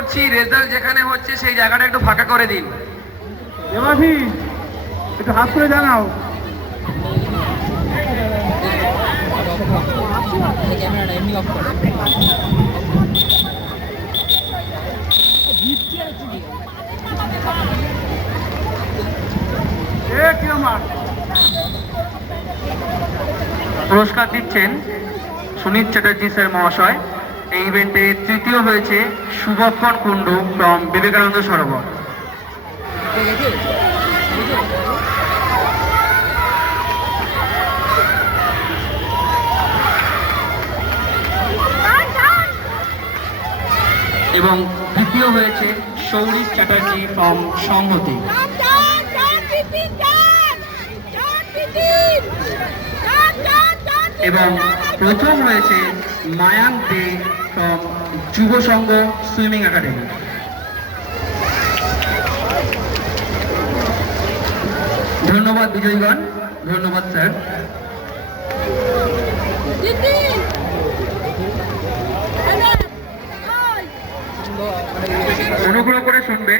করছি রেজাল্ট যেখানে হচ্ছে সেই জায়গাটা একটু ফাঁকা করে দিন। দেবাশিস একটু হাত করে জানাও। ক্যামেরাটা এমনি অফ করো। পুরস্কার দিচ্ছেন সুনীত চ্যাটার্জি স্যার মহাশয়। এই ইভেন্টে তৃতীয় হয়েছে শুভক্ষণ কুণ্ডু ফ্রম বিবেকানন্দ সরোবর। এবং তৃতীয় হয়েছে সৌরিশ চ্যাটার্জি ফ্রম সংহতি। এবং প্রথম হয়েছে মায়াঙ্ক দে ফ্রম যুব সংঘ সুইমিং একাডেমি। ধন্যবাদ বিজয়ীগণ, ধন্যবাদ স্যার। অনুগ্রহ করে শুনবেন।